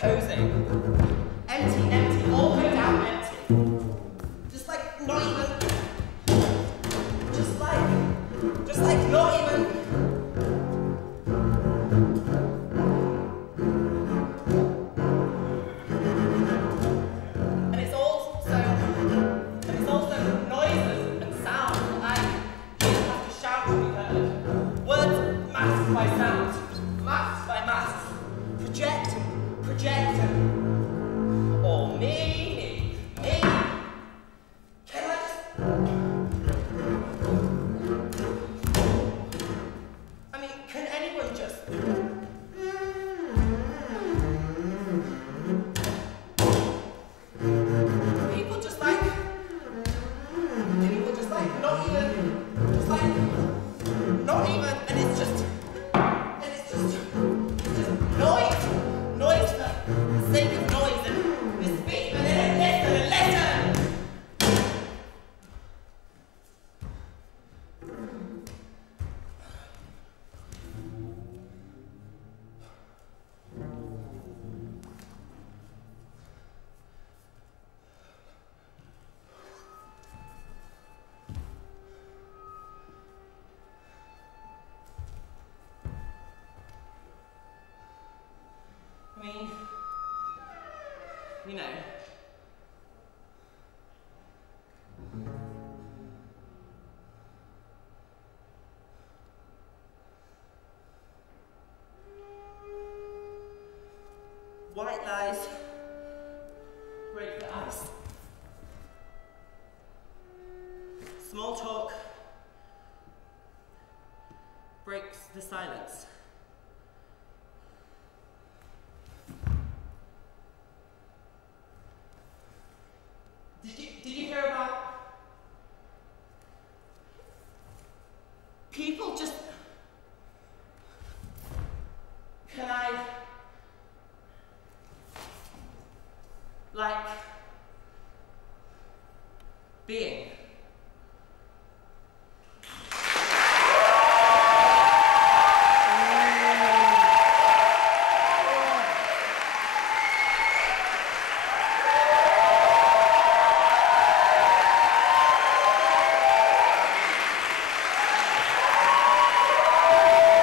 Posing. Empty, empty, all the way down empty. Just like not even. Just like not even. And it's also noises and sounds that you don't have to shout to be heard. Words masked by sound, masked by masks, projecting. Or me. Can I just... I mean, can anyone just... People just like, and it's just noise for the sake of noise, and this speak, and then listen. I mean, you know, white lies break the ice. Small talk breaks the silence. Did you hear about people just, can I, like, being?